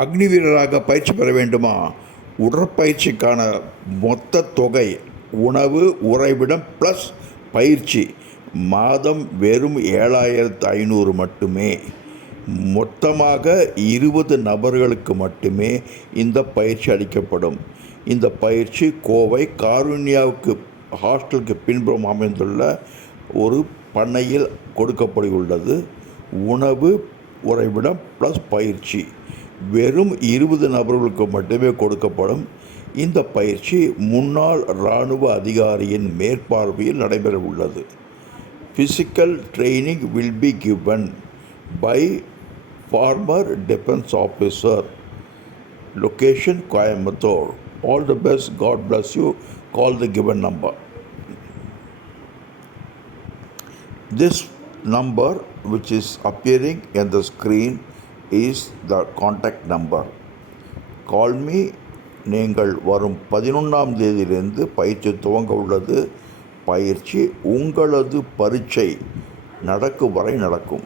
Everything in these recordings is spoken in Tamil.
அக்னி வீரராக பயிற்சி பெற வேண்டுமா? உடற்பயிற்சிக்கான மொத்த தொகை உணவு உறைவிடம் ப்ளஸ் பயிற்சி மாதம் வெறும் 7,500 மட்டுமே. மொத்தமாக 20 நபர்களுக்கு மட்டுமே இந்த பயிற்சி அளிக்கப்படும். இந்த பயிற்சி கோவை காருண்யாவுக்கு ஹாஸ்டலுக்கு பின்புறம் அமைந்துள்ள ஒரு பண்ணையில் கொடுக்கப்பட்டுள்ளது. உணவு உறைவிடம் ப்ளஸ் பயிற்சி வெறும் 20 நபர்களுக்கு மட்டுமே கொடுக்கப்படும். இந்த பயிற்சி முன்னாள் இராணுவ அதிகாரியின் மேற்பார்வையில் நடைபெற உள்ளது. Physical training will be given by former defense officer. Location Coimbatore. All the best. God bless you. Call the given number. This number which is appearing on the screen is the contact number. Call me. நீங்கள் வரும் 11ஆம் தேதியிலிருந்து பயிற்சி துவங்க உள்ளது. பயிற்சி உங்களது பரீட்சை நடக்கும் வரை நடக்கும்.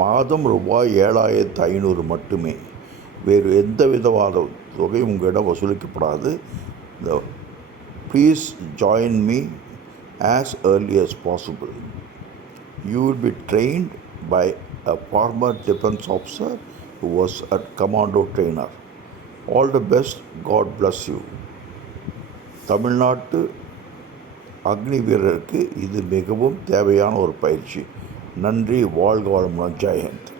மாதம் ரூபாய் 7,500 மட்டுமே. வேறு எந்த விதமான தொகை உங்களிடம் வசூலிக்கப்படாது. Please join me as early as possible. You will be trained by a former defense officer who was a commando trainer. All the best. God bless you. தமிழ்நாட்டு அக்னி வீரருக்கு இது மிகவும் தேவையான ஒரு பயிற்சி. நன்றி. வாழ்க வளமுடன். ஜெய் ஹிந்த்.